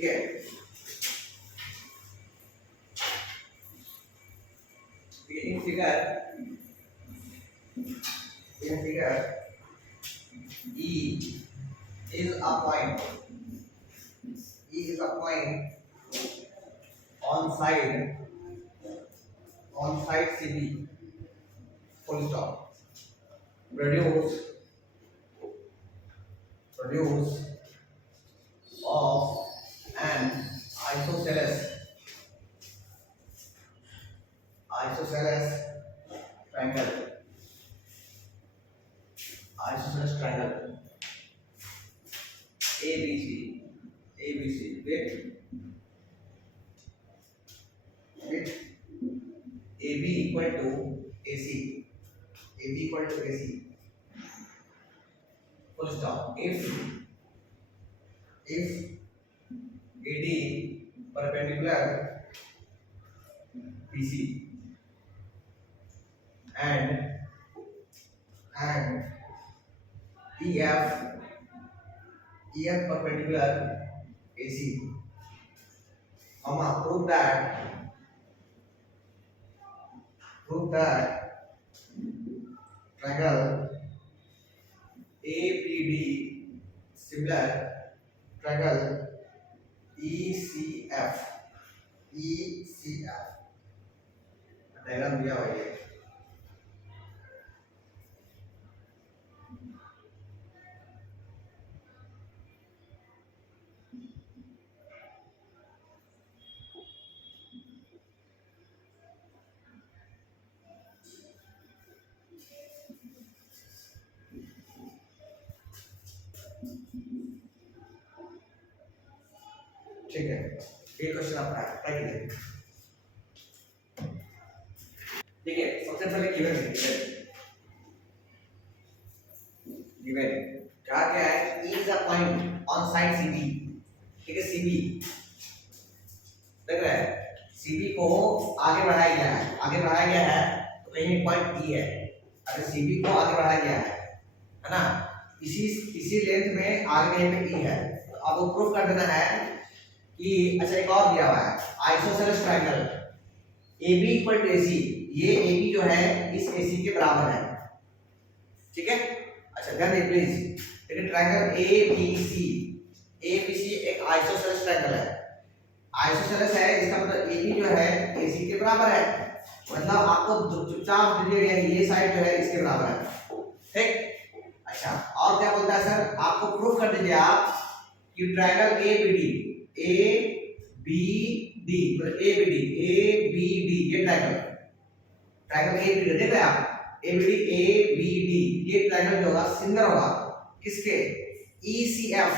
ठीक है। In figure E is a point. E is a point on side CB. Full stop. Produce of an isosceles triangle. Isosceles triangle ABC with AB equal to AC. Full stop. If AD perpendicular BC and EF perpendicular AC, prove that triangle APD similar triangle ECF diagram दिया हुआ है। ठीक है, ये question आपका try कीजिए। ठीक है, सबसे पहले गिवन क्या है, E is a point on side CB। ठीक है, CB देख रहे हैं, CB को आगे बढ़ाया गया है तो कहीं पॉइंट E है। अगर CB को आगे बढ़ाया गया है ना, इसी लेंथ में आगे कहीं पे E है, तो अब वो प्रूफ कर देना है कि अच्छा एक और दिया हुआ है isosceles triangle AB equal to AC। ये AB जो है इस AC के बराबर है। ठीक है, अच्छा ध्यान दीजिए प्लीज। देखिए ट्रायंगल ABC एक आइसोसेलेस ट्रायंगल है। आइसोसेलेस है इसका मतलब AB जो है AC के बराबर है, मतलब आपको चुपचाप दीजिएगा ये साइड जो है इसके बराबर है। ठीक, अच्छा और क्या बोलता है सर, आपको प्रूफ कर दीजिए आप कि ट्रायंगल ABD मतलब ABD ये ट्रायंगल ABD देख रहे हैं आप, ABD ये ट्रायंगल जो होगा सिमिलर होगा किसके, ECF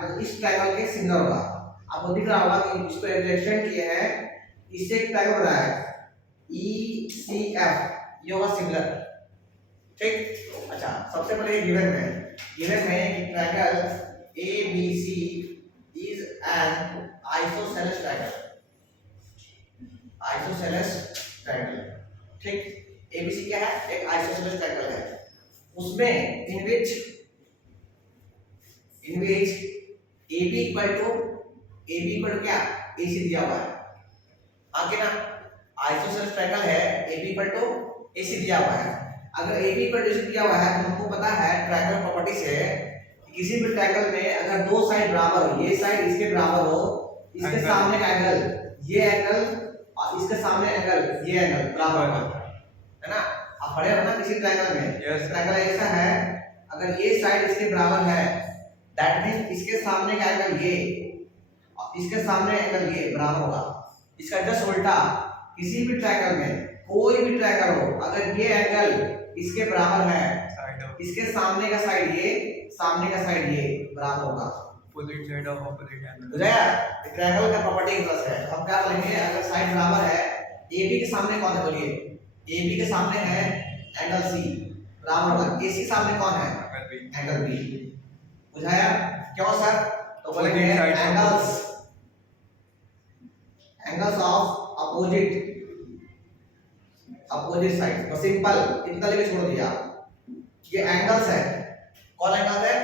मतलब इस ट्रायंगल के सिमिलर होगा। आपको दिख रहा होगा कि इसको एक्सटेंड किए हैं, इससे एक ट्रायंगल बना है ECF, ये होगा सिमिलर। ठीक, अच्छा सबसे पहले गिवन है कि triangle ABC is an isosceles triangle। ठीक, ABC क्या है, एक आइसोसेलेस ट्रायंगल है, उसमें इन विच AB इक्वल टू क्या, AC दिया हुआ है। आगे ना आइसोसेलेस ट्रायंगल है, AB इक्वल टू AC दिया हुआ है। अगर AB इक्वल टू AC दिया हुआ है तो हमको पता है ट्रायंगल प्रॉपर्टी से किसी भी ट्रायंगल में अगर दो साइड बराबर हो, ये साइड इसके बराबर हो, इसके सामने का एंगल ये एंगल और इसके सामने एंगल ये एंगल बराबर होगा, है ना। आप पढ़े हो ना किसी ट्रायंगल में, ट्रायंगल ऐसा है अगर ये साइड इसके बराबर है दैट मींस इसके सामने का एंगल ये और इसके सामने एंगल ये बराबर होगा। इसका जस्ट उल्टा, किसी भी ट्रायंगल में कोई भी ट्रायंगल हो अगर ये एंगल इसके बराबर है, इसके सामने का साइड ये बराबर होगा, opposite side of opposite angle. बुझाया, ट्रायंगल का प्रॉपर्टी इंटरेस्ट है। हम क्या बोलेंगे, अगर साइड बराबर है, AB के सामने कौन है बोलिए, AB के सामने है एंगल C बराबर होगा, AC के सामने कौन है, एंगल B। बुझाया क्यों सर, तो बोलेंगे एंगल्स ऑफ अपोजिट साइड। तो सिंपल इतना लेके छोड़ दिया, ये एंगल्स है, कौन एंगल है,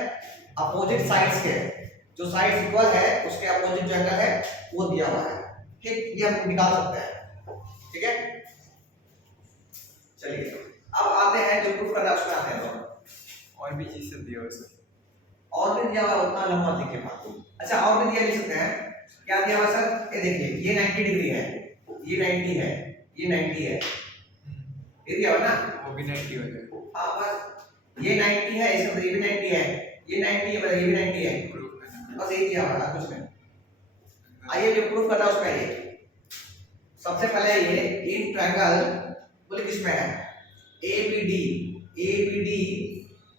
अपोजिट साइड्स के, जो साइड्स इक्वल है उसके अपोजिट जो एंगल है वो दिया हुआ है। ठीक, ये हम निकाल सकते हैं। ठीक है, चलिए अब आते हैं जो प्रूफ करना है उसमें आते हैं दोनों। और भी चीज सब दिया हुआ है सर। और भी दिया हुआ है, उतना लंबा लिखे बात। अच्छा, और भी दिया लिख सकते हैं। क्या दिया हुआ सर? ये देखिए, ये 90 डिग्री है, ये 90 है, ये 90 है, ये दिया हुआ ना, वो भी 90 हो जाएगा। हाँ बस ये 90 है, इसका मतलब ये भी 90 है, ये 90 है, मतलब ये भी 90 है, प्रूफ करना बस यही दिया हुआ है, कुछ नहीं। आइए जो प्रूफ करना है उसमें आइए। सबसे पहले ये इन ट्रायंगल बोले किसमें है, ABD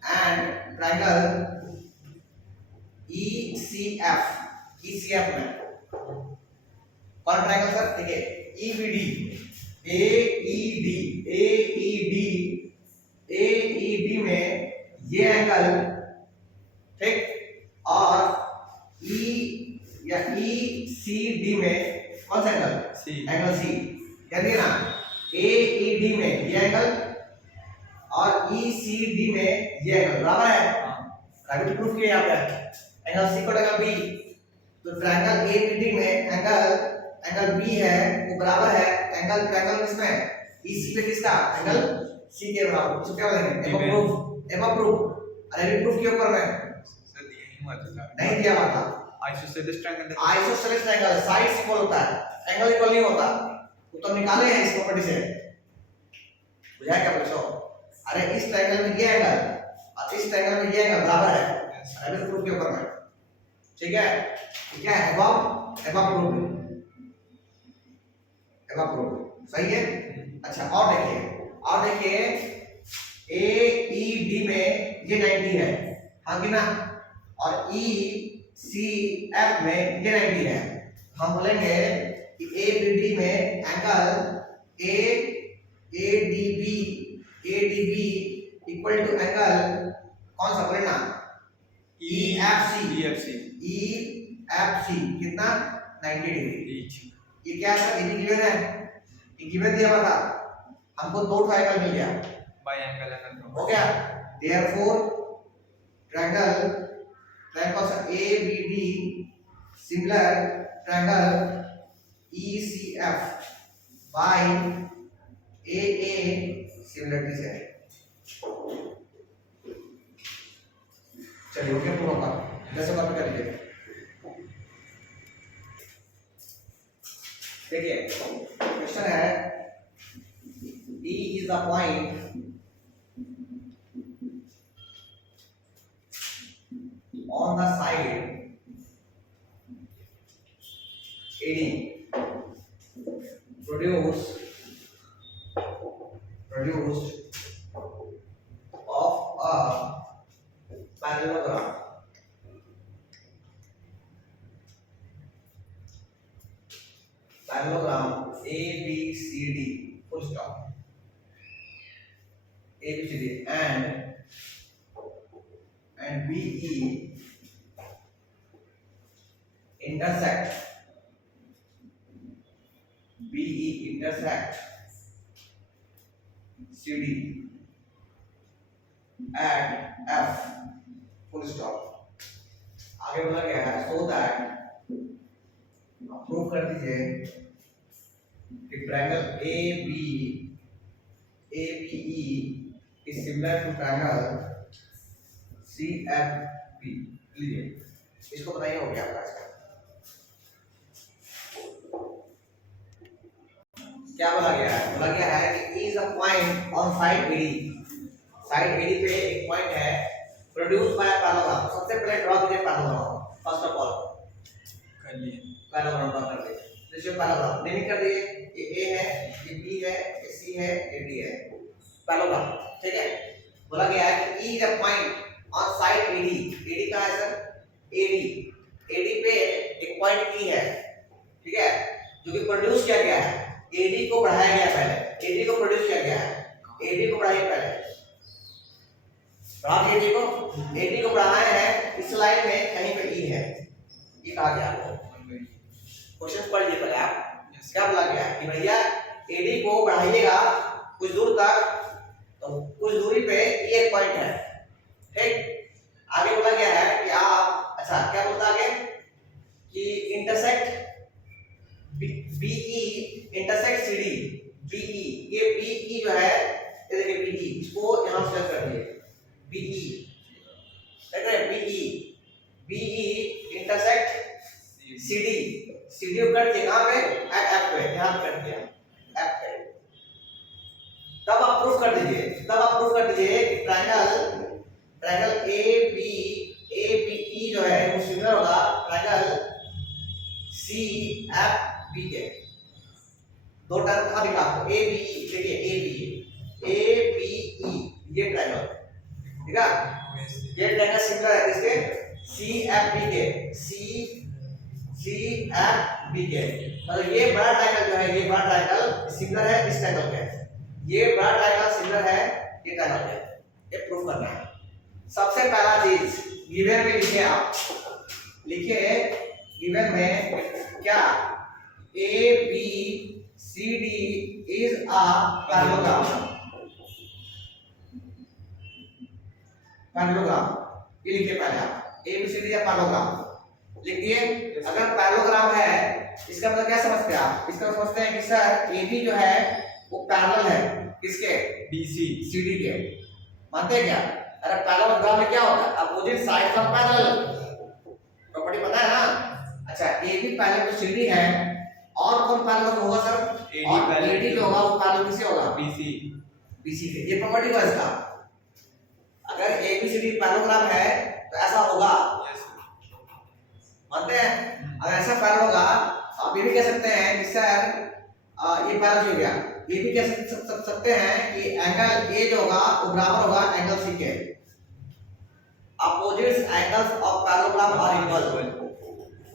एंड ट्रायंगल ECF में कौन ट्रायंगल सर? ठीक है, AED में ये एंगल, ठीक, और ECD में कौन सा एंगल? सी। Angle C. क्या दिया ना, AED में ये एंगल और ECD में ये एंगल बराबर है। अभी प्रूफ किया यहाँ पे एंगल सी को एंगल बी, तो ट्रायंगल ABD में एंगल बी है वो बराबर है एंगल ट्रायंगल किसमें, EC में किसका, एंगल सी के बराबर। इसको क्या बोलेंगे? Above proof. अरे प्रूफ क्यों कर रहे हैं सर? दिया ही हुआ था। नहीं दिया हुआ था। Isosceles triangle. Isosceles triangle sides equal होता है, एंगल इक्वल नहीं होता। तो तुम निकाले हैं इस प्रॉपर्टी से, बुझाया क्या बच्चों? अरे इस ट्रायंगल में ये एंगल और इस ट्रायंगल में ये एंगल बराबर है, अरे प्रूफ क्यों करना है? ठीक है, ठीक है, एबव प्रूफ सही है। अच्छा, और देखिए AED में ये 90 है, हाँ कि ना, और ECF में ये 90 है। हम बोलेंगे कि ABD में angle ADB equal to angle कौन सा बोले ना, EFC कितना, 90 डिग्री। ये क्या है? ये गिवन है, ये गिवन दिया हुआ था, हमको दो ट्रायंगल मिल गया, बाय एंगल एंगल हो गया। Therefore triangle ABD similar triangle ECF by AA similarity से। चलिए ओके, पूरा कर जैसे कॉपी कर लीजिए। देखिए क्वेश्चन है, D is the point on the side AD produced of a parallelogram ABCD full stop, ABCD and BE intersect CD at F full stop। आगे बोला गया है so that प्रूव कर दीजिए कि triangle ABE is similar to triangle CFP। लीजिए इसको बताइए, हो गया आपका इसका क्या बोला गया है? बोला गया है कि E is a point on side AD पे एक पॉइंट है प्रोड्यूस बाय पैरेललोग्राम। सबसे पहले ड्रॉ कीजिए पैरेललोग्राम, फर्स्ट ऑफ ऑल कर लिए। पैरेललोग्राम ड्रॉ कर दीजिए। जैसे पैरेललोग्राम नेम कर दिए, ये A है, ये B है, ये C है, ये D है, पैरेललोग्राम। ठीक है, बोला गया है कि E is a point on side AD कहाँ है सर? AD पे एक पॉइंट E है, ठीक है, जो कि प्रोड्यूस किया गया है। AD को बढ़ाया गया, पहले AD को प्रोड्यूस किया गया है, AD को बढ़ाइए पहले, बढ़ा दिए AD को बढ़ाया है। इस लाइन में कहीं पे E है, ये कहा गया आपको। क्वेश्चन पढ़ लीजिए पहले आप, क्या बोला गया कि भैया AD को बढ़ाइएगा कुछ दूर तक, तो कुछ दूरी पे ये एक पॉइंट है। ठीक, आगे बोला गया है कि BE, देख रहे हैं BE इंटरसेक्ट CD, CD को कट दिया कहाँ पे? F पे, यहाँ पे कट दिया F पे। तब आप प्रूफ कर दीजिए कि ट्रायंगल ABE जो है वो सिमिलर होगा ट्रायंगल CFB के। दो टर्म कहाँ दिखा आपको? ABE, देखिए ABE ये ट्रायंगल, ठीक है? ये ट्रायंगल सिमिलर है किसके? CFB के, CFB के। मतलब ये बड़ा ट्रायंगल जो है, ये बड़ा ट्रायंगल सिमिलर है इस ट्रायंगल के, ये बड़ा ट्रायंगल सिमिलर है ये ट्रायंगल के। ये प्रूफ करना है। सबसे पहला चीज गिवन में लिखिए, आप लिखिए गिवन में क्या? ABCD is a parallelogram, ये लिखिए पहले आप। ABCD या पैरेललोग्राम लिख दिए। अगर पैरेललोग्राम है इसका मतलब क्या समझते हैं आप? इसका समझते हैं कि सर AB जो है वो पैरेलल है किसके? BC CD के। मानते हैं क्या? अरे पैरेललोग्राम में क्या होता है? Opposite sides of parallel, property पता है ना? अच्छा, AB पैरेलल टू CD है, और कौन पैरेलल होगा सर? AD जो होगा वो पैरेलल किससे होगा? BC के। ये प्रॉपर्टी है इसका। अगर ABCD पैरेललोग्राम है तो ऐसा होगा, मानते हैं? अगर ऐसा पैरेलल होगा आप ये भी कह सकते हैं कि सर ये पैरेलल हो गया। ये भी कह सकते हैं कि एंगल A जो होगा वो बराबर होगा एंगल C के। Opposite angles of parallelogram are equal.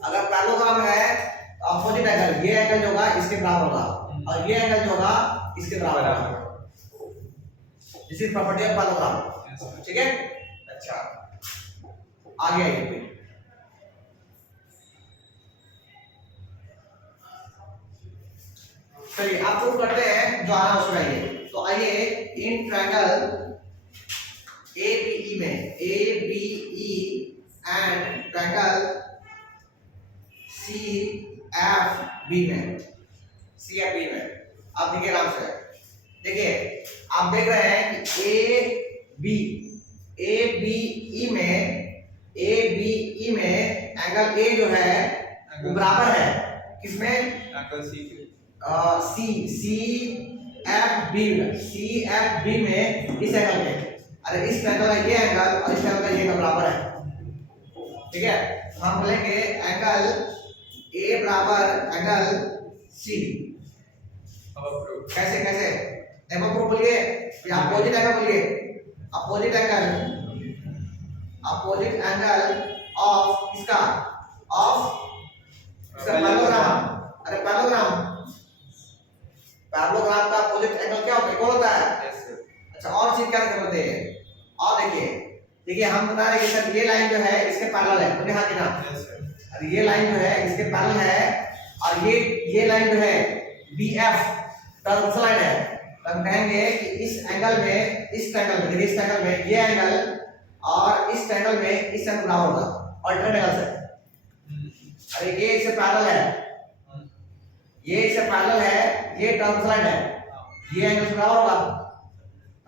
अगर पैरेललोग्राम है तो अपोजिट एंगल, ये एंगल जो होगा इसके बराबर होगा और ये एंगल जो होगा इसके बराबर होगा। This is property of parallelogram, ठीक है? अच्छा, आगे आइए। चलिए आप प्रूफ करते हैं जो आना उसमें आइए। तो आइए, इन ट्रायंगल ABE में, ABE एंड ट्रायंगल CFB में आप देखिए आराम से, देखिए आप देख रहे हैं कि ABE में एंगल A जो है वो बराबर है किसमें? एंगल C के। CFB में इस एंगल में, अरे इस एंगल का ये एंगल और इस एंगल का ये बराबर है, ठीक है? तो हम बोलेंगे एंगल A बराबर एंगल C। कैसे प्रूफ बोलिए, अपोजिट एंगल बोलिए, अपोजिट एंगल ऑफ इसका, ऑफ पैरेललोग्राम। अरे पैरेललोग्राम का अपोजिट एंगल क्या होता है? कौन होता है? अच्छा, और चीज क्या करते हैं? और देखिए हम बता रहे हैं कि सर ये लाइन जो है इसके पैरेलल है, मुझे हाँ कि ना? अरे ये लाइन जो है इसके पैरेलल है, और ये लाइन जो है BF ट्रांसवर्सल लाइन है। तो हम कहेंगे कि इस एंगल में, इस ट्रायंगल में ये एंगल और इस ट्रायंगल में इस एंगल बराबर होगा, अल्टरनेट एंगल से। अरे ये इससे पैरेलल है, ये इससे पैरेलल है, ये ट्रांसवर्सल लाइन है, ये एंगल से बराबर होगा।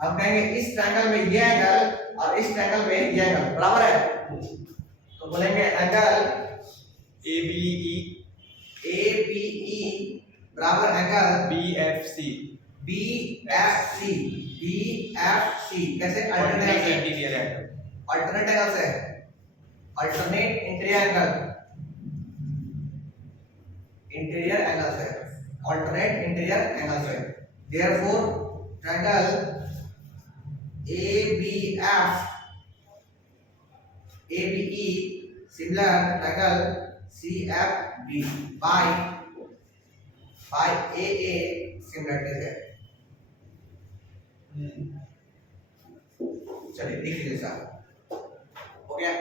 हम कहेंगे इस ट्रायंगल में ये एंगल और इस ट्रायंगल में ये एंगल बराबर है, तो बोलेंगे एंगल ABE बराबर एंगल BFC। कैसे? अल्टरनेट इंटीरियर एंगल से, therefore triangle ABE similar triangle CFB by AA similarity है। चलिए लिख लीजिए साहब, हो गया।